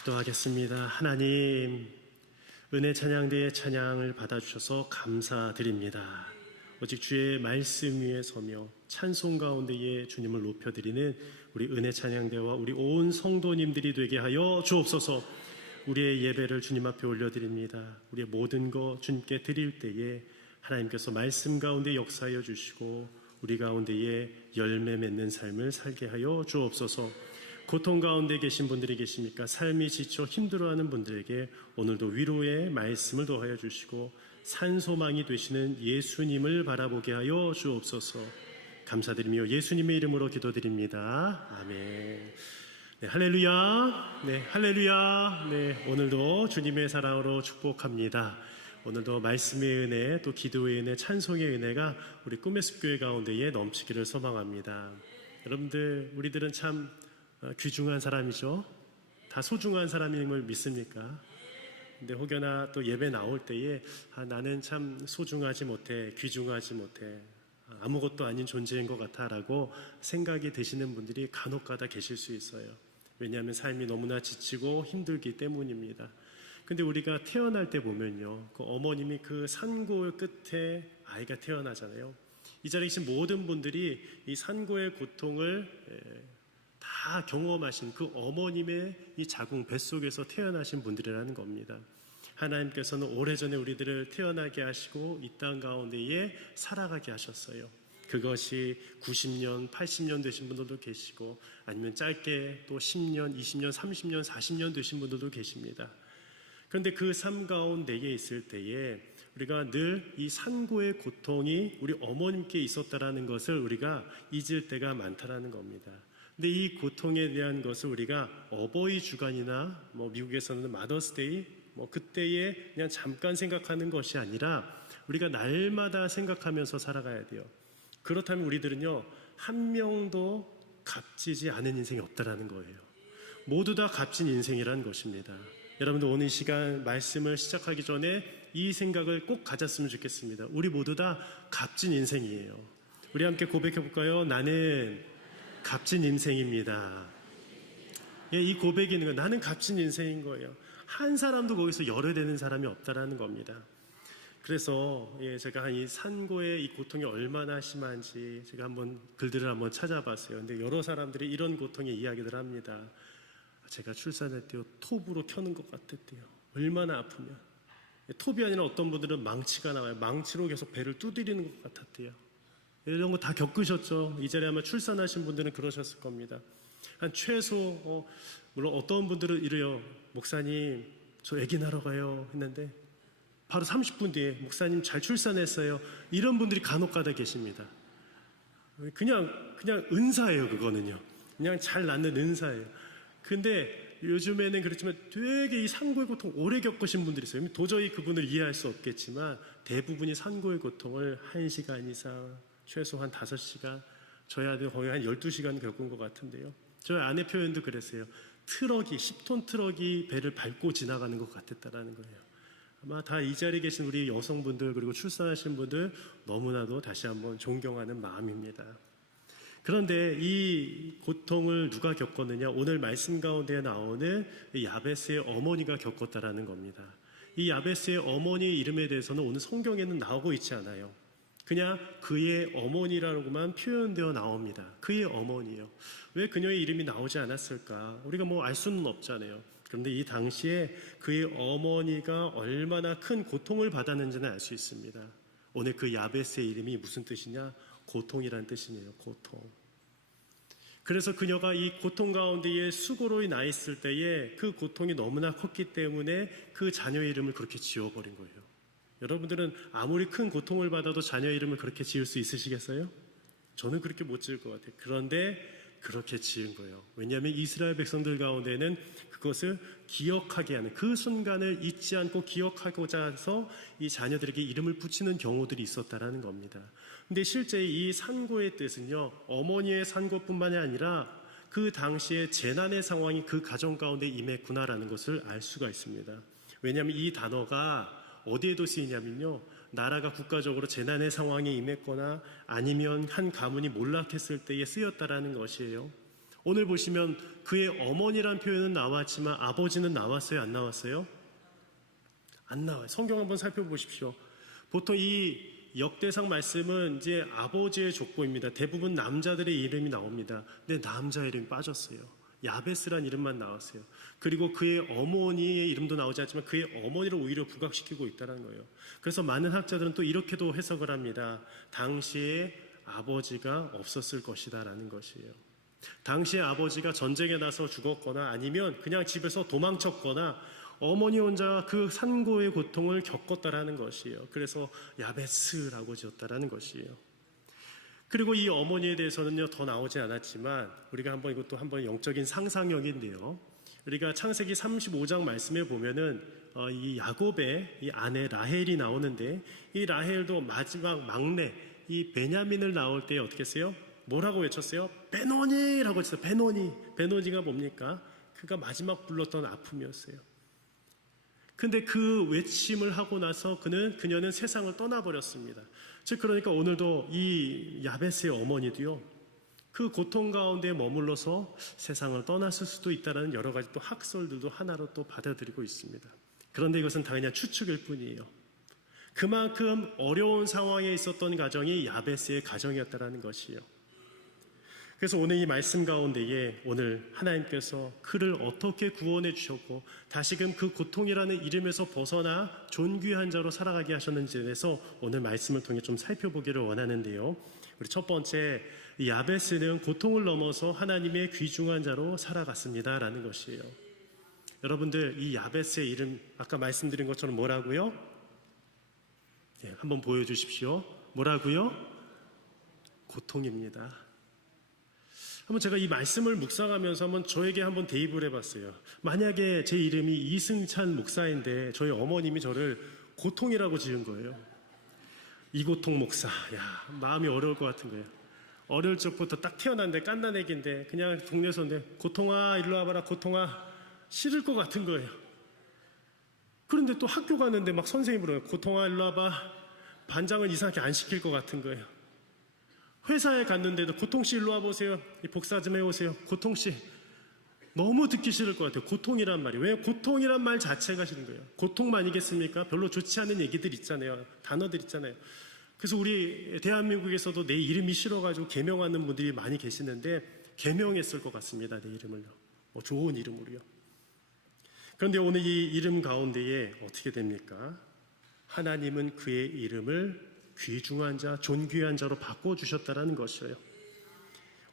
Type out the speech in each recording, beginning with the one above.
기도하겠습니다. 하나님, 은혜 찬양대의 찬양을 받아주셔서 감사드립니다. 오직 주의 말씀 위에 서며 찬송 가운데에 주님을 높여드리는 우리 은혜 찬양대와 우리 온 성도님들이 되게 하여 주옵소서. 우리의 예배를 주님 앞에 올려드립니다. 우리의 모든 것 주님께 드릴 때에 하나님께서 말씀 가운데 역사하여 주시고 우리 가운데에 열매 맺는 삶을 살게 하여 주옵소서. 고통 가운데 계신 분들이 계십니까? 삶이 지쳐 힘들어하는 분들에게 오늘도 위로의 말씀을 더하여 주시고 산소망이 되시는 예수님을 바라보게 하여 주옵소서. 감사드리며 예수님의 이름으로 기도드립니다. 아멘. 네, 할렐루야. 네, 할렐루야. 네, 오늘도 주님의 사랑으로 축복합니다. 오늘도 말씀의 은혜, 또 기도의 은혜, 찬송의 은혜가 우리 꿈의 숲교회 가운데에 넘치기를 소망합니다. 여러분들, 우리들은 참 귀중한 사람이죠. 다 소중한 사람임을 믿습니까? 근데 혹여나 또 예배 나올 때에 나는 참 소중하지 못해, 귀중하지 못해, 아무것도 아닌 존재인 것 같아 라고 생각이 되시는 분들이 간혹가다 계실 수 있어요. 왜냐하면 삶이 너무나 지치고 힘들기 때문입니다. 근데 우리가 태어날 때 보면요, 그 어머님이 그 산골 끝에 아이가 태어나잖아요. 이 자리에 계신 모든 분들이 이 산고의 고통을 다 경험하신 그 어머님의 이 자궁 뱃속에서 태어나신 분들이라는 겁니다. 하나님께서는 오래전에 우리들을 태어나게 하시고 이 땅 가운데에 살아가게 하셨어요. 그것이 90년, 80년 되신 분들도 계시고 아니면 짧게 또 10년, 20년, 30년, 40년 되신 분들도 계십니다. 그런데 그 삶 가운데에 있을 때에 우리가 늘 이 산고의 고통이 우리 어머님께 있었다라는 것을 우리가 잊을 때가 많다라는 겁니다. 근데 이 고통에 대한 것을 우리가 어버이 주간이나 미국에서는 마더스데이 그때에 그냥 잠깐 생각하는 것이 아니라 우리가 날마다 생각하면서 살아가야 돼요. 그렇다면 우리들은요, 한 명도 값지지 않은 인생이 없다라는 거예요. 모두 다 값진 인생이라는 것입니다. 여러분들 오늘 이 시간 말씀을 시작하기 전에 이 생각을 꼭 가졌으면 좋겠습니다. 우리 모두 다 값진 인생이에요. 우리 함께 고백해 볼까요? 나는 값진 인생입니다. 예, 이 고백이 있는 거예요. 나는 값진 인생인 거예요. 한 사람도 거기서 열애되는 사람이 없다라는 겁니다. 그래서 제가 이 산고의 이 고통이 얼마나 심한지 제가 한번 글들을 한번 찾아봤어요. 근데 여러 사람들이 이런 고통의 이야기를 합니다. 제가 출산할 때요, 톱으로 켜는 것 같았대요. 얼마나 아프면. 톱이 아니라 어떤 분들은 망치가 나와요. 망치로 계속 배를 두드리는 것 같았대요. 이런 거 다 겪으셨죠? 이 자리에 아마 출산하신 분들은 그러셨을 겁니다. 한 최소 물론 어떤 분들은 이래요. 목사님, 저 아기 낳으러 가요 했는데 바로 30분 뒤에 목사님 잘 출산했어요. 이런 분들이 간혹가다 계십니다. 그냥 은사예요. 그거는요. 그냥 잘 낳는 은사예요. 근데 요즘에는 그렇지만 되게 이 산고의 고통 오래 겪으신 분들이 있어요. 도저히 그분을 이해할 수 없겠지만 대부분이 산고의 고통을 1시간 이상, 최소한 5시간, 저희 아들 거의 한 12시간 겪은 것 같은데요. 저희 아내 표현도 그랬어요. 10톤 트럭이 배를 밟고 지나가는 것 같았다라는 거예요. 아마 다 이 자리에 계신 우리 여성분들 그리고 출산하신 분들 너무나도 다시 한번 존경하는 마음입니다. 그런데 이 고통을 누가 겪었느냐? 오늘 말씀 가운데 나오는 야베스의 어머니가 겪었다라는 겁니다. 이 야베스의 어머니의 이름에 대해서는 오늘 성경에는 나오고 있지 않아요. 그냥 그의 어머니라고만 표현되어 나옵니다. 그의 어머니요. 왜 그녀의 이름이 나오지 않았을까? 우리가 알 수는 없잖아요. 그런데 이 당시에 그의 어머니가 얼마나 큰 고통을 받았는지는 알 수 있습니다. 오늘 그 야베스의 이름이 무슨 뜻이냐? 고통이란 뜻이에요. 고통. 그래서 그녀가 이 고통 가운데에 수고로 나 있을 때에 그 고통이 너무나 컸기 때문에 그 자녀의 이름을 그렇게 지어버린 거예요. 여러분들은 아무리 큰 고통을 받아도 자녀 이름을 그렇게 지을 수 있으시겠어요? 저는 그렇게 못 지을 것 같아요. 그런데 그렇게 지은 거예요. 왜냐하면 이스라엘 백성들 가운데는 그것을 기억하게 하는, 그 순간을 잊지 않고 기억하고자 해서 이 자녀들에게 이름을 붙이는 경우들이 있었다라는 겁니다. 근데 실제 이 산고의 뜻은요, 어머니의 산고뿐만이 아니라 그 당시에 재난의 상황이 그 가정 가운데 임했구나라는 것을 알 수가 있습니다. 왜냐하면 이 단어가 어디에도 쓰이냐면요, 나라가 국가적으로 재난의 상황에 임했거나 아니면 한 가문이 몰락했을 때에 쓰였다라는 것이에요. 오늘 보시면 그의 어머니란 표현은 나왔지만 아버지는 나왔어요? 안 나왔어요? 안 나와요. 성경 한번 살펴보십시오. 보통 이 역대상 말씀은 이제 아버지의 족보입니다. 대부분 남자들의 이름이 나옵니다. 근데 남자 이름이 빠졌어요. 야베스란 이름만 나왔어요. 그리고 그의 어머니의 이름도 나오지 않지만 그의 어머니를 오히려 부각시키고 있다는 거예요. 그래서 많은 학자들은 또 이렇게도 해석을 합니다. 당시에 아버지가 없었을 것이다라는 것이에요. 당시에 아버지가 전쟁에 나서 죽었거나 아니면 그냥 집에서 도망쳤거나 어머니 혼자 그 산고의 고통을 겪었다라는 것이에요. 그래서 야베스라고 지었다라는 것이에요. 그리고 이 어머니에 대해서는요 더 나오지 않았지만 우리가 한번 이것도 한번 영적인 상상력인데요. 우리가 창세기 35장 말씀에 보면은 이 야곱의 이 아내 라헬이 나오는데 이 라헬도 마지막 막내 이 베냐민을 낳을 때 어떻게 했어요? 뭐라고 외쳤어요? 베노니라고 했어요. 베노니. 베노니가 뭡니까? 그가 마지막 불렀던 아픔이었어요. 근데 그 외침을 하고 나서 그녀는 세상을 떠나버렸습니다. 즉 그러니까 오늘도 이 야베스의 어머니도요. 그 고통 가운데 머물러서 세상을 떠났을 수도 있다는 여러 가지 또 학설들도 하나로 또 받아들이고 있습니다. 그런데 이것은 당연히 추측일 뿐이에요. 그만큼 어려운 상황에 있었던 가정이 야베스의 가정이었다는 것이에요. 그래서 오늘 이 말씀 가운데에 오늘 하나님께서 그를 어떻게 구원해 주셨고 다시금 그 고통이라는 이름에서 벗어나 존귀한 자로 살아가게 하셨는지에 대해서 오늘 말씀을 통해 좀 살펴보기를 원하는데요. 우리 첫 번째, 야베스는 고통을 넘어서 하나님의 귀중한 자로 살아갔습니다라는 것이에요. 여러분들 이 야베스의 이름 아까 말씀드린 것처럼 뭐라고요? 네, 한번 보여주십시오. 뭐라고요? 고통입니다. 한번 제가 이 말씀을 묵상하면서 한번 저에게 한번 대입을 해봤어요. 만약에 제 이름이 이승찬 목사인데 저희 어머님이 저를 고통이라고 지은 거예요. 이고통 목사. 야, 마음이 어려울 것 같은 거예요. 어릴 적부터 딱 태어났는데 깐난애기인데 그냥 동네에서 고통아 일로 와봐라 고통아 싫을 것 같은 거예요. 그런데 또 학교 가는데 막 선생님이 그래요. 고통아 일로 와봐. 반장은 이상하게 안 시킬 것 같은 거예요. 회사에 갔는데도 고통씨 일로 와보세요. 복사 좀 해오세요. 고통씨. 너무 듣기 싫을 것 같아요. 고통이란 말이. 왜 고통이란 말 자체가 싫은 거예요. 고통만이겠습니까? 별로 좋지 않은 얘기들 있잖아요. 단어들 있잖아요. 그래서 우리 대한민국에서도 내 이름이 싫어가지고 개명하는 분들이 많이 계시는데 개명했을 것 같습니다. 내 이름을요. 좋은 이름으로요. 그런데 오늘 이 이름 가운데에 어떻게 됩니까? 하나님은 그의 이름을 귀중한 자, 존귀한 자로 바꿔주셨다라는 것이에요.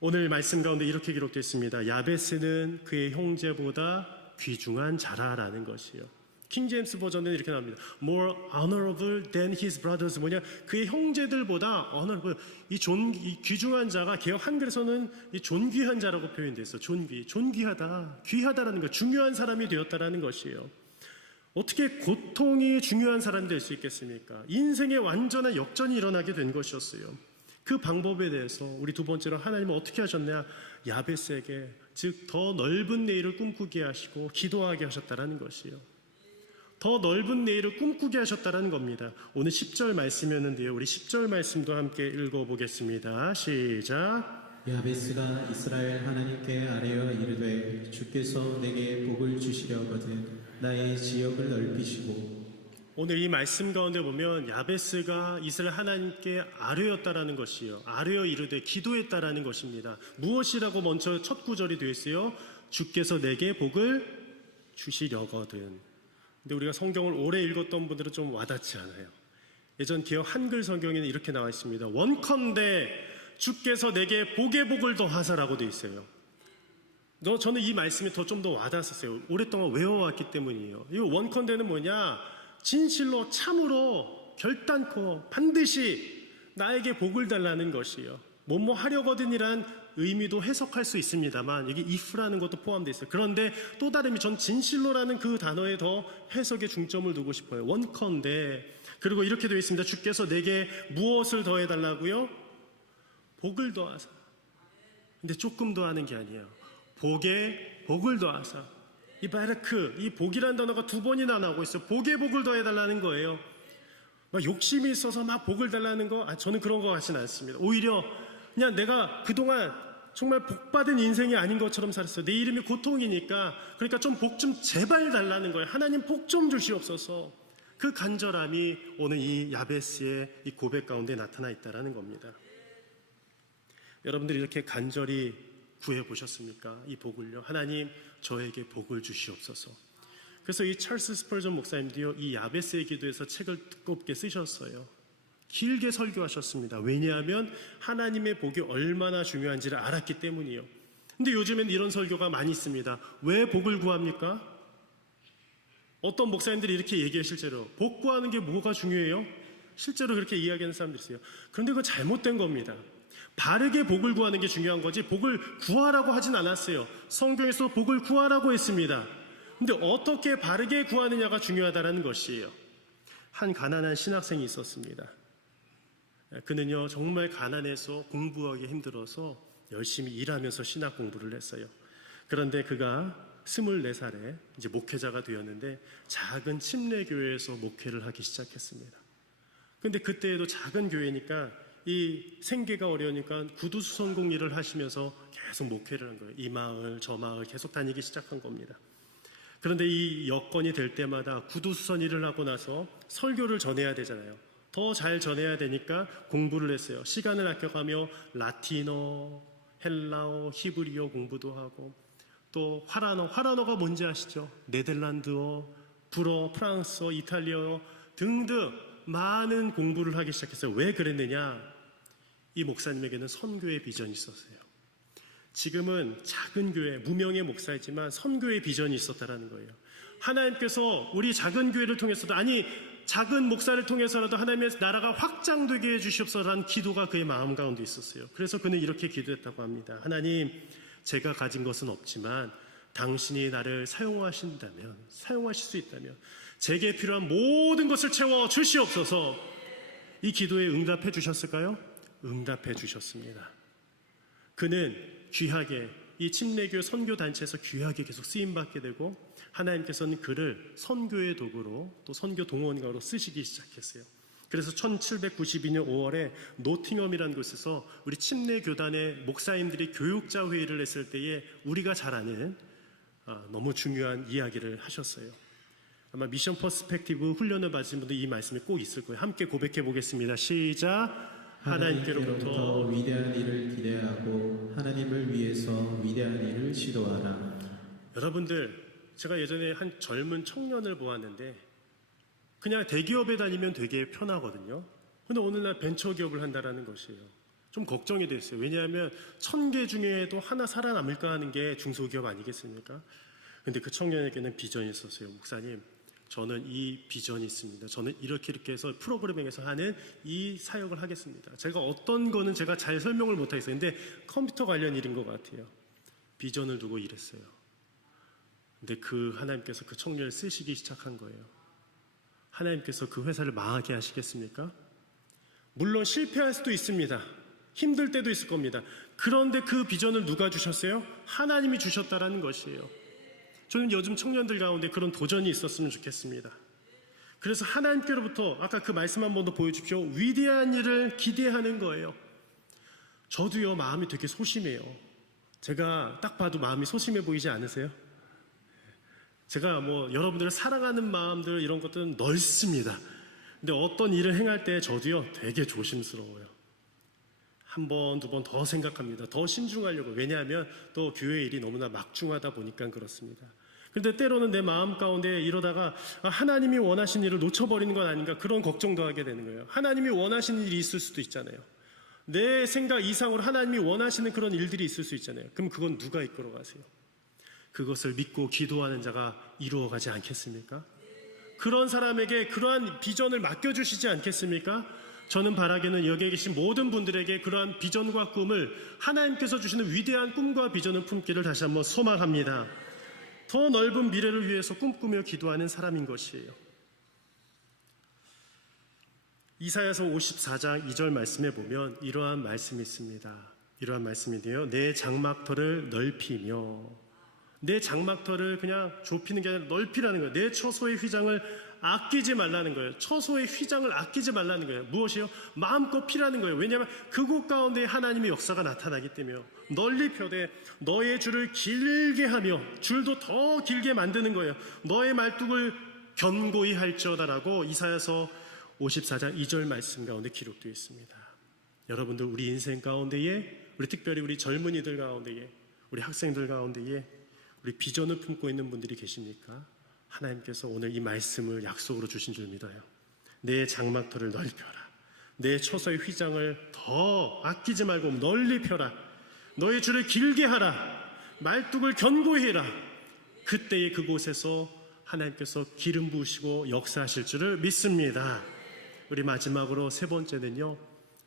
오늘 말씀 가운데 이렇게 기록되어 있습니다. 야베스는 그의 형제보다 귀중한 자라라는 것이에요. 킹 제임스 버전은 이렇게 나옵니다. More honorable than his brothers. 뭐냐? 그의 형제들보다 honorable, 이 귀중한 자가 개역 한글에서는 이 존귀한 자라고 표현되어 있어요. 존귀하다, 귀하다라는 것, 중요한 사람이 되었다라는 것이에요. 어떻게 고통이 중요한 사람이 될 수 있겠습니까? 인생에 완전한 역전이 일어나게 된 것이었어요. 그 방법에 대해서 우리 두 번째로 하나님은 어떻게 하셨냐? 야베스에게 즉 더 넓은 내일을 꿈꾸게 하시고 기도하게 하셨다라는 것이에요. 더 넓은 내일을 꿈꾸게 하셨다라는 겁니다. 오늘 10절 말씀이었는데요. 우리 10절 말씀도 함께 읽어보겠습니다. 시작. 야베스가 이스라엘 하나님께 아뢰어 이르되 주께서 내게 복을 주시려거든 나의 지역을 넓히시고. 오늘 이 말씀 가운데 보면 야베스가 이스라엘 하나님께 아뢰었다라는 것이요. 아뢰어 이르되 기도했다라는 것입니다. 무엇이라고 먼저 첫 구절이 되어 있어요? 주께서 내게 복을 주시려거든. 근데 우리가 성경을 오래 읽었던 분들은 좀 와닿지 않아요. 예전 기억 한글 성경에는 이렇게 나와 있습니다. 원컨대 주께서 내게 복의 복을 더하사라고 되어 있어요. 저는 이 말씀이 좀 더 와닿았어요. 오랫동안 외워왔기 때문이에요. 이 원컨대는 뭐냐? 진실로 참으로 결단코 반드시 나에게 복을 달라는 것이에요. 뭐뭐 하려거든이란 의미도 해석할 수 있습니다만 여기 if라는 것도 포함되어 있어요. 그런데 또 다른 전 진실로라는 그 단어에 더 해석에 중점을 두고 싶어요. 원컨대. 그리고 이렇게 되어 있습니다. 주께서 내게 무엇을 더해달라고요? 복을 더하사. 근데 조금 더하는 게 아니에요. 복에 복을 더하사. 이 바르크, 이 복이라는 단어가 두 번이나 나오고 있어요. 복에 복을 더해달라는 거예요. 막 욕심이 있어서 막 복을 달라는 거, 저는 그런 거 같지는 않습니다. 오히려 그냥 내가 그동안 정말 복받은 인생이 아닌 것처럼 살았어요. 내 이름이 고통이니까, 그러니까 좀 복 좀 제발 달라는 거예요. 하나님 복 좀 주시옵소서. 그 간절함이 오늘 이 야베스의 이 고백 가운데 나타나 있다라는 겁니다. 여러분들이 이렇게 간절히 구해보셨습니까? 이 복을요. 하나님 저에게 복을 주시옵소서. 그래서 이 찰스 스펄전 목사님도요, 이 야베스의 기도에서 책을 두껍게 쓰셨어요. 길게 설교하셨습니다. 왜냐하면 하나님의 복이 얼마나 중요한지를 알았기 때문이요. 근데 요즘엔 이런 설교가 많이 있습니다. 왜 복을 구합니까? 어떤 목사님들이 이렇게 얘기해요. 실제로 복 구하는 게 뭐가 중요해요? 실제로 그렇게 이야기하는 사람들이 있어요. 그런데 그건 잘못된 겁니다. 바르게 복을 구하는 게 중요한 거지 복을 구하라고 하진 않았어요. 성경에서 복을 구하라고 했습니다. 근데 어떻게 바르게 구하느냐가 중요하다는 것이에요. 한 가난한 신학생이 있었습니다. 그는요 정말 가난해서 공부하기 힘들어서 열심히 일하면서 신학 공부를 했어요. 그런데 그가 24살에 이제 목회자가 되었는데 작은 침례교회에서 목회를 하기 시작했습니다. 근데 그때에도 작은 교회니까 이 생계가 어려우니까 구두수선공 일을 하시면서 계속 목회를 한 거예요. 이 마을 저 마을 계속 다니기 시작한 겁니다. 그런데 이 여건이 될 때마다 구두수선 일을 하고 나서 설교를 전해야 되잖아요. 더 잘 전해야 되니까 공부를 했어요. 시간을 아껴가며 라틴어, 헬라어, 히브리어 공부도 하고 또 화라너가 뭔지 아시죠? 네덜란드어, 불어, 프랑스어, 이탈리아어 등등 많은 공부를 하기 시작했어요. 왜 그랬느냐? 이 목사님에게는 선교의 비전이 있었어요. 지금은 작은 교회, 무명의 목사이지만 선교의 비전이 있었다라는 거예요. 하나님께서 우리 작은 교회를 통해서도, 아니 작은 목사를 통해서라도 하나님의 나라가 확장되게 해주시옵소서라는 기도가 그의 마음 가운데 있었어요. 그래서 그는 이렇게 기도했다고 합니다. 하나님, 제가 가진 것은 없지만 당신이 나를 사용하실 수 있다면 제게 필요한 모든 것을 채워 주시옵소서. 이 기도에 응답해 주셨을까요? 응답해 주셨습니다. 그는 귀하게 이 침례교 선교단체에서 귀하게 계속 쓰임받게 되고 하나님께서는 그를 선교의 도구로 또 선교 동원가로 쓰시기 시작했어요. 그래서 1792년 5월에 노팅엄이라는 곳에서 우리 침례교단의 목사님들이 교육자 회의를 했을 때에 우리가 잘 아는 너무 중요한 이야기를 하셨어요. 아마 미션 퍼스펙티브 훈련을 받으신 분들 이 말씀이 꼭 있을 거예요. 함께 고백해 보겠습니다. 시작. 하나님께로부터 위대한 일을 기대하고 하나님을 위해서 위대한 일을 시도하라. 여러분들, 제가 예전에 한 젊은 청년을 보았는데 그냥 대기업에 다니면 되게 편하거든요. 근데 어느 날 벤처기업을 한다라는 것이에요. 좀 걱정이 됐어요. 왜냐하면 1000개 중에도 하나 살아남을까 하는 게 중소기업 아니겠습니까? 근데 그 청년에게는 비전이 있었어요. 목사님, 저는 이 비전이 있습니다. 저는 이렇게 해서 프로그래밍에서 하는 이 사역을 하겠습니다. 제가 어떤 거는 제가 잘 설명을 못하겠어요. 근데 컴퓨터 관련 일인 것 같아요. 비전을 두고 일했어요. 근데 그 하나님께서 그 청년을 쓰시기 시작한 거예요. 하나님께서 그 회사를 망하게 하시겠습니까? 물론 실패할 수도 있습니다. 힘들 때도 있을 겁니다. 그런데 그 비전을 누가 주셨어요? 하나님이 주셨다라는 것이에요. 저는 요즘 청년들 가운데 그런 도전이 있었으면 좋겠습니다. 그래서 하나님께로부터 아까 그 말씀 한 번 더 보여주십시오. 위대한 일을 기대하는 거예요. 저도요 마음이 되게 소심해요. 제가 딱 봐도 마음이 소심해 보이지 않으세요? 제가 뭐 여러분들을 사랑하는 마음들 이런 것들은 넓습니다. 근데 어떤 일을 행할 때 저도요 되게 조심스러워요. 한 번, 두 번 더 생각합니다. 더 신중하려고. 왜냐하면 또 교회 일이 너무나 막중하다 보니까 그렇습니다. 그런데 때로는 내 마음 가운데 이러다가 하나님이 원하신 일을 놓쳐버리는 건 아닌가 그런 걱정도 하게 되는 거예요. 하나님이 원하시는 일이 있을 수도 있잖아요. 내 생각 이상으로 하나님이 원하시는 그런 일들이 있을 수 있잖아요. 그럼 그건 누가 이끌어 가세요? 그것을 믿고 기도하는 자가 이루어가지 않겠습니까? 그런 사람에게 그러한 비전을 맡겨주시지 않겠습니까? 저는 바라기는 여기에 계신 모든 분들에게 그러한 비전과 꿈을 하나님께서 주시는 위대한 꿈과 비전을 품기를 다시 한번 소망합니다. 더 넓은 미래를 위해서 꿈꾸며 기도하는 사람인 것이에요. 이사야서 54장 2절 말씀에 보면 이러한 말씀이 있습니다. 이러한 말씀인데요. 내 장막터를 넓히며 내 장막터를 그냥 좁히는 게 아니라 넓히라는 거예요. 내 처소의 휘장을 아끼지 말라는 거예요. 처소의 휘장을 아끼지 말라는 거예요. 무엇이요? 마음껏 피라는 거예요. 왜냐하면 그곳 가운데 하나님의 역사가 나타나기 때문에요. 널리 펴되 너의 줄을 길게 하며 줄도 더 길게 만드는 거예요. 너의 말뚝을 견고히 할지어다라고 이사야서 54장 2절 말씀 가운데 기록되어 있습니다. 여러분들 우리 인생 가운데에 우리 특별히 우리 젊은이들 가운데에 우리 학생들 가운데에 우리 비전을 품고 있는 분들이 계십니까? 하나님께서 오늘 이 말씀을 약속으로 주신 줄 믿어요. 내 장막터를 넓혀라. 내 처소의 휘장을 더 아끼지 말고 널리 펴라. 너의 줄을 길게 하라. 말뚝을 견고히 해라. 그때에 그곳에서 하나님께서 기름 부으시고 역사하실 줄을 믿습니다. 우리 마지막으로 세 번째는요,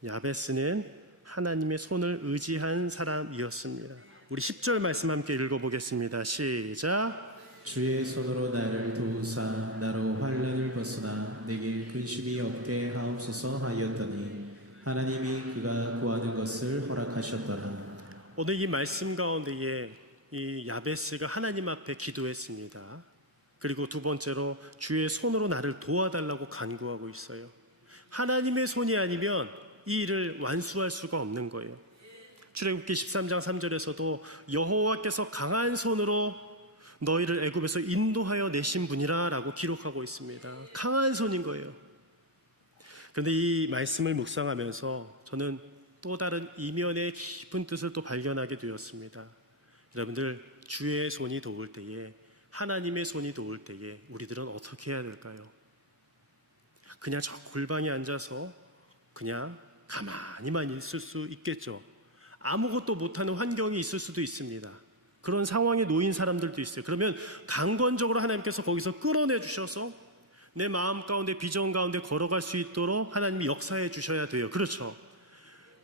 야베스는 하나님의 손을 의지한 사람이었습니다. 우리 10절 말씀 함께 읽어보겠습니다. 시작. 주의 손으로 나를 도우사 나로 환난을 벗어나 내게 근심이 없게 하옵소서 하였더니 하나님이 그가 구하는 것을 허락하셨더라. 오늘 이 말씀 가운데에 이 야베스가 하나님 앞에 기도했습니다. 그리고 두 번째로 주의 손으로 나를 도와달라고 간구하고 있어요. 하나님의 손이 아니면 이 일을 완수할 수가 없는 거예요. 출애굽기 13장 3절에서도 여호와께서 강한 손으로 너희를 애굽에서 인도하여 내신 분이라 라고 기록하고 있습니다. 강한 손인 거예요. 그런데 이 말씀을 묵상하면서 저는 또 다른 이면의 깊은 뜻을 또 발견하게 되었습니다. 여러분들 주의 손이 도울 때에 하나님의 손이 도울 때에 우리들은 어떻게 해야 될까요? 그냥 저 골방에 앉아서 그냥 가만히만 있을 수 있겠죠. 아무것도 못하는 환경이 있을 수도 있습니다. 그런 상황에 놓인 사람들도 있어요. 그러면 강권적으로 하나님께서 거기서 끌어내 주셔서 내 마음 가운데 비전 가운데 걸어갈 수 있도록 하나님이 역사해 주셔야 돼요. 그렇죠.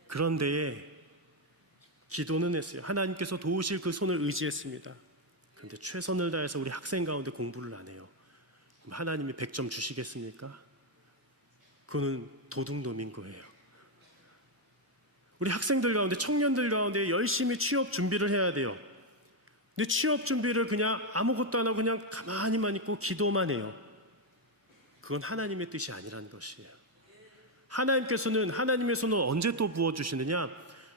그런데 기도는 했어요. 하나님께서 도우실 그 손을 의지했습니다. 그런데 최선을 다해서 우리 학생 가운데 공부를 안 해요. 그럼 하나님이 100점 주시겠습니까? 그거는 도둑놈인 거예요. 우리 학생들 가운데 청년들 가운데 열심히 취업 준비를 해야 돼요. 근데 취업 준비를 그냥 아무것도 안 하고 그냥 가만히만 있고 기도만 해요. 그건 하나님의 뜻이 아니라는 것이에요. 하나님께서는 하나님의 손을 언제 또 부어주시느냐?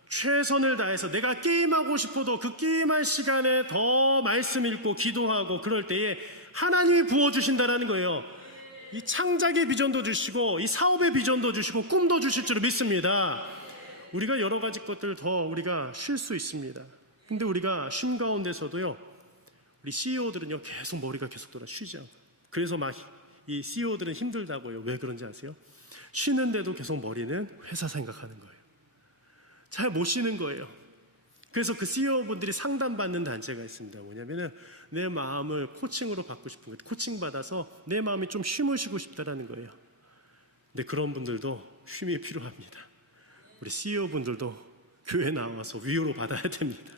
최선을 다해서 내가 게임하고 싶어도 그 게임할 시간에 더 말씀 읽고 기도하고 그럴 때에 하나님이 부어주신다는 거예요. 이 창작의 비전도 주시고 이 사업의 비전도 주시고 꿈도 주실 줄 믿습니다. 우리가 여러 가지 것들 더 우리가 쉴 수 있습니다. 근데 우리가 쉼 가운데서도요, 우리 CEO들은요 계속 머리가 계속 돌아 쉬지 않고, 그래서 막 이 CEO들은 힘들다고요. 왜 그런지 아세요? 쉬는데도 계속 머리는 회사 생각하는 거예요. 잘 못 쉬는 거예요. 그래서 그 CEO분들이 상담받는 단체가 있습니다. 뭐냐면은 내 마음을 코칭으로 받고 싶은 거예요. 코칭 받아서 내 마음이 좀 쉼을 쉬고 싶다라는 거예요. 근데 그런 분들도 쉼이 필요합니다. 우리 CEO분들도 교회 나와서 위로를 받아야 됩니다.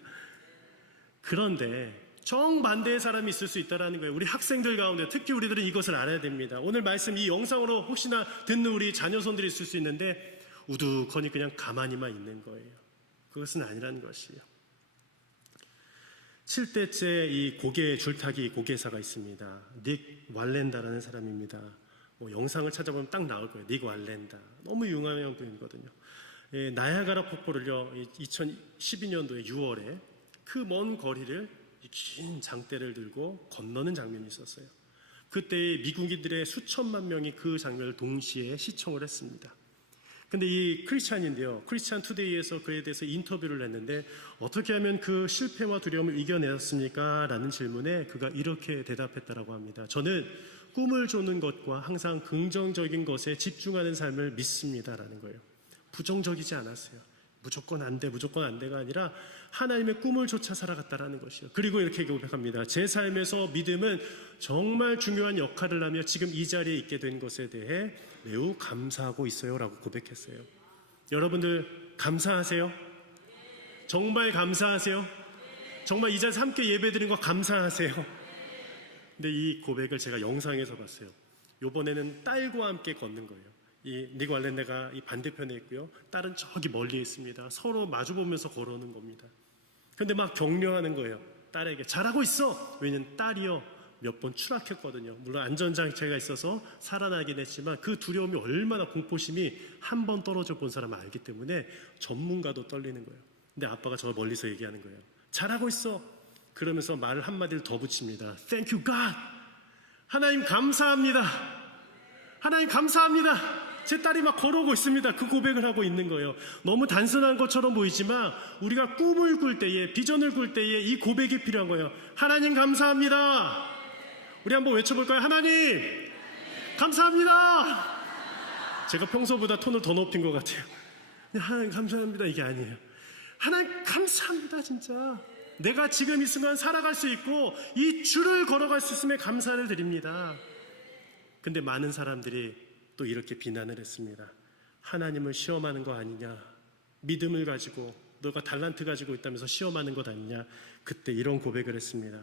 그런데 정반대의 사람이 있을 수 있다는 거예요. 우리 학생들 가운데 특히 우리들은 이것을 알아야 됩니다. 오늘 말씀 이 영상으로 혹시나 듣는 우리 자녀손들이 있을 수 있는데 우두커니 그냥 가만히만 있는 거예요. 그것은 아니라는 것이에요. 7대째 이 고개 줄타기 고개사가 있습니다. 닉 왈렌다라는 사람입니다. 영상을 찾아보면 딱 나올 거예요. 닉 왈렌다. 너무 유명한 분이거든요. 나야가라 폭포를요 2012년도에 6월에 그 먼 거리를 긴 장대를 들고 건너는 장면이 있었어요. 그때 미국인들의 수천만 명이 그 장면을 동시에 시청을 했습니다. 근데 이 크리스찬인데요, 크리스찬 투데이에서 그에 대해서 인터뷰를 했는데 어떻게 하면 그 실패와 두려움을 이겨냈습니까? 라는 질문에 그가 이렇게 대답했다라고 합니다. 저는 꿈을 쫓는 것과 항상 긍정적인 것에 집중하는 삶을 믿습니다라는 거예요. 부정적이지 않았어요. 무조건 안 돼, 무조건 안 돼가 아니라 하나님의 꿈을 쫓아 살아갔다라는 것이요. 그리고 이렇게 고백합니다. 제 삶에서 믿음은 정말 중요한 역할을 하며 지금 이 자리에 있게 된 것에 대해 매우 감사하고 있어요 라고 고백했어요. 여러분들 감사하세요? 정말 감사하세요? 정말 이 자리에서 함께 예배드린 거 감사하세요? 근데 이 고백을 제가 영상에서 봤어요. 이번에는 딸과 함께 걷는 거예요. 이 닉 왈렌다가 이 반대편에 있고요, 딸은 저기 멀리 있습니다. 서로 마주보면서 걸어오는 겁니다. 근데 막 격려하는 거예요. 딸에게 잘하고 있어. 왜냐면 딸이요 몇 번 추락했거든요. 물론 안전장치가 있어서 살아나긴 했지만 그 두려움이 얼마나 공포심이 한 번 떨어져 본 사람은 알기 때문에 전문가도 떨리는 거예요. 근데 아빠가 저 멀리서 얘기하는 거예요. 잘하고 있어. 그러면서 말을 한마디를 더 붙입니다. Thank you God. 하나님 감사합니다. 하나님 감사합니다. 제 딸이 막 걸어오고 있습니다. 그 고백을 하고 있는 거예요. 너무 단순한 것처럼 보이지만 우리가 꿈을 꿀 때에, 비전을 꿀 때에 이 고백이 필요한 거예요. 하나님 감사합니다. 우리 한번 외쳐볼까요? 하나님 감사합니다. 제가 평소보다 톤을 더 높인 것 같아요. 하나님 감사합니다 이게 아니에요. 하나님 감사합니다. 진짜 내가 지금 이 순간 살아갈 수 있고 이 줄을 걸어갈 수 있음에 감사를 드립니다. 근데 많은 사람들이 또 이렇게 비난을 했습니다. 하나님을 시험하는 거 아니냐, 믿음을 가지고 너가 달란트 가지고 있다면서 시험하는 것 아니냐. 그때 이런 고백을 했습니다.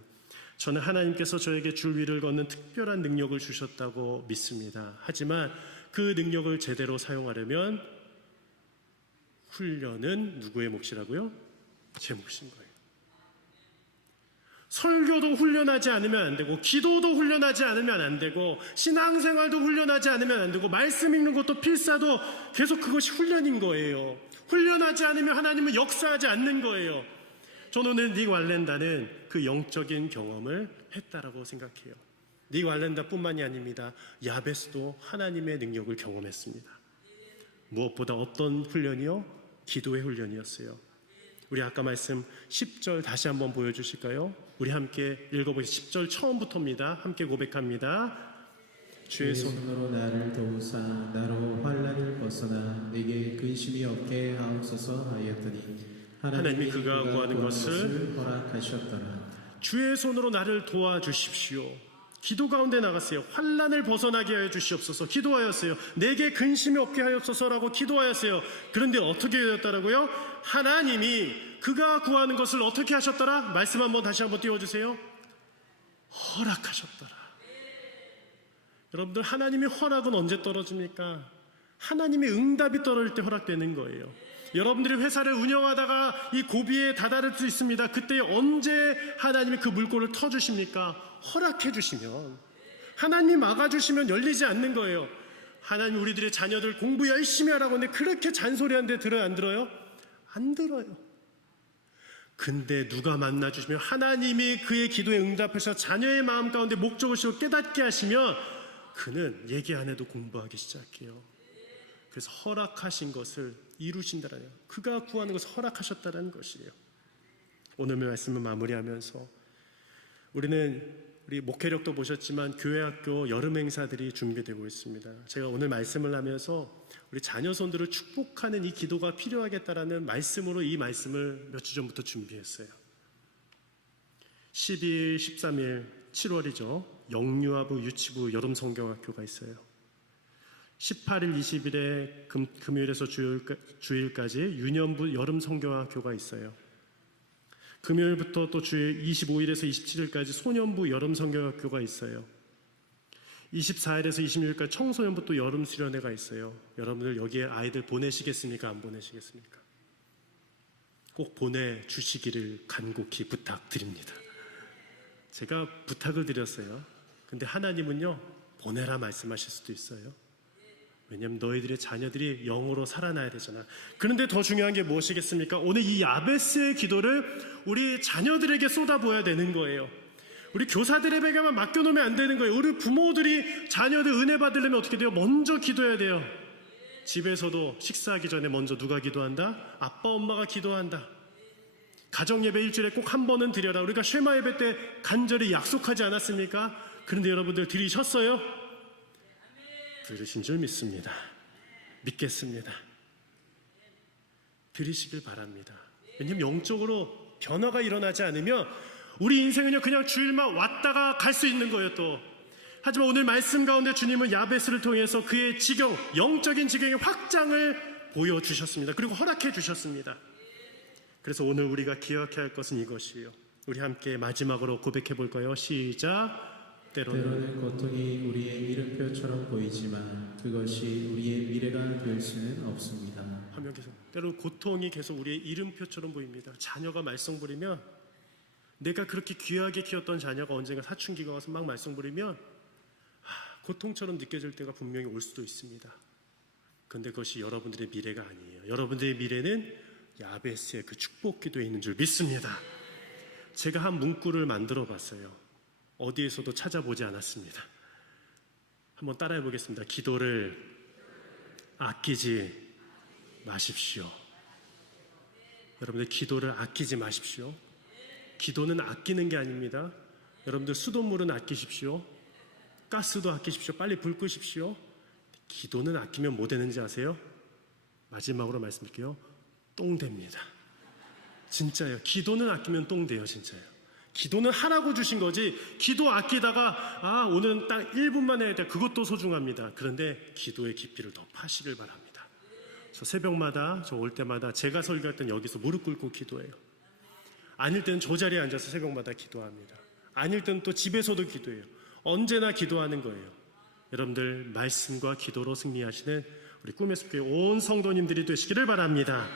저는 하나님께서 저에게 줄 위를 걷는 특별한 능력을 주셨다고 믿습니다. 하지만 그 능력을 제대로 사용하려면 훈련은 누구의 몫이라고요? 제 몫인 거예요. 설교도 훈련하지 않으면 안 되고, 기도도 훈련하지 않으면 안 되고, 신앙생활도 훈련하지 않으면 안 되고, 말씀 읽는 것도 필사도 계속 그것이 훈련인 거예요. 훈련하지 않으면 하나님은 역사하지 않는 거예요. 저는 오늘 닉 왈렌다는 그 영적인 경험을 했다라고 생각해요. 닉 왈렌다 뿐만이 아닙니다. 야베스도 하나님의 능력을 경험했습니다. 무엇보다 어떤 훈련이요? 기도의 훈련이었어요. 우리 아까 말씀 10절 다시 한번 보여주실까요? 우리 함께 읽어보겠습니다. 10절 처음부터입니다. 함께 고백합니다. 주의 손으로 나를 도우사 나로 환난을 벗어나 내게 근심이 없게 하옵소서 하였더니 하나님이 그가 구하는 것을 허락하셨더라. 주의 손으로 나를 도와주십시오. 기도 가운데 나갔어요. 환난을 벗어나게 하여 주시옵소서. 기도하였어요. 내게 근심이 없게 하옵소서라고 기도하였어요. 그런데 어떻게 되었다라고요? 하나님이 그가 구하는 것을 어떻게 하셨더라? 말씀 한번 다시 한번 띄워주세요. 허락하셨더라. 여러분들, 하나님의 허락은 언제 떨어집니까? 하나님의 응답이 떨어질 때 허락되는 거예요. 여러분들이 회사를 운영하다가 이 고비에 다다를 수 있습니다. 그때 언제 하나님이 그 물꼬를 터주십니까? 허락해 주시면, 하나님이 막아주시면 열리지 않는 거예요. 하나님 우리들의 자녀들 공부 열심히 하라고 하는데 그렇게 잔소리하는데 들어요? 안 들어요? 안 들어요. 근데 누가 만나주시면 하나님이 그의 기도에 응답해서 자녀의 마음 가운데 목적을 씌워 깨닫게 하시면 그는 얘기 안 해도 공부하기 시작해요. 그래서 허락하신 것을 이루신다라는 거예요. 그가 구하는 것을 허락하셨다는 것이에요. 오늘 말씀을 마무리하면서 우리 목회력도 보셨지만 교회학교 여름 행사들이 준비되고 있습니다. 제가 오늘 말씀을 하면서 우리 자녀손들을 축복하는 이 기도가 필요하겠다라는 말씀으로 이 말씀을 몇 주 전부터 준비했어요. 12일, 13일, 7월이죠. 영유아부 유치부 여름 성경학교가 있어요. 18일, 20일에 금요일에서 주일까지 유년부 여름 성경학교가 있어요. 금요일부터 또 주일 25일에서 27일까지 소년부 여름 성경학교가 있어요. 24일에서 26일까지 청소년부 또 여름 수련회가 있어요. 여러분들 여기에 아이들 보내시겠습니까? 안 보내시겠습니까? 꼭 보내주시기를 간곡히 부탁드립니다. 제가 부탁을 드렸어요. 근데 하나님은요, 보내라 말씀하실 수도 있어요. 왜냐하면 너희들의 자녀들이 영으로 살아나야 되잖아. 그런데 더 중요한 게 무엇이겠습니까? 오늘 이 야베스의 기도를 우리 자녀들에게 쏟아부어야 되는 거예요. 우리 교사들에게만 맡겨놓으면 안 되는 거예요. 우리 부모들이 자녀들 은혜 받으려면 어떻게 돼요? 먼저 기도해야 돼요. 집에서도 식사하기 전에 먼저 누가 기도한다? 아빠, 엄마가 기도한다. 가정예배 일주일에 꼭 한 번은 드려라. 우리가 쉐마 예배 때 간절히 약속하지 않았습니까? 그런데 여러분들 드리셨어요? 들으신 줄 믿습니다. 믿겠습니다. 들으시길 바랍니다. 왜냐하면 영적으로 변화가 일어나지 않으면 우리 인생은요 그냥 주일만 왔다가 갈 수 있는 거예요 또. 하지만 오늘 말씀 가운데 주님은 야베스를 통해서 그의 지경, 영적인 지경의 확장을 보여주셨습니다. 그리고 허락해 주셨습니다. 그래서 오늘 우리가 기억해야 할 것은 이것이에요. 우리 함께 마지막으로 고백해 볼까요? 시작. 때로는 고통이 우리의 이름표처럼 보이지만 그것이 우리의 미래가 될 수는 없습니다. 화면 계속. 때로 고통이 계속 우리의 이름표처럼 보입니다. 자녀가 말썽 부리면 내가 그렇게 귀하게 키웠던 자녀가 언젠가 사춘기가 와서 막 말썽 부리면 고통처럼 느껴질 때가 분명히 올 수도 있습니다. 그런데 그것이 여러분들의 미래가 아니에요. 여러분들의 미래는 야베스의 그 축복 기도에 있는 줄 믿습니다. 제가 한 문구를 만들어 봤어요. 어디에서도 찾아보지 않았습니다. 한번 따라해 보겠습니다. 기도를 아끼지 마십시오. 여러분들 기도를 아끼지 마십시오. 기도는 아끼는 게 아닙니다. 여러분들 수돗물은 아끼십시오. 가스도 아끼십시오. 빨리 불 끄십시오. 기도는 아끼면 뭐 되는지 아세요? 마지막으로 말씀드릴게요. 똥 됩니다. 진짜요. 기도는 아끼면 똥 돼요. 진짜요. 기도는 하라고 주신 거지, 기도 아끼다가 오늘은 딱 1분만 해야 돼, 그것도 소중합니다. 그런데 기도의 깊이를 더 파시길 바랍니다. 저 새벽마다 저 올 때마다 제가 설교할 땐 여기서 무릎 꿇고 기도해요. 아닐 때는 저 자리에 앉아서 새벽마다 기도합니다. 아닐 때는 또 집에서도 기도해요. 언제나 기도하는 거예요. 여러분들 말씀과 기도로 승리하시는 우리 꿈의 숲교회 온 성도님들이 되시기를 바랍니다.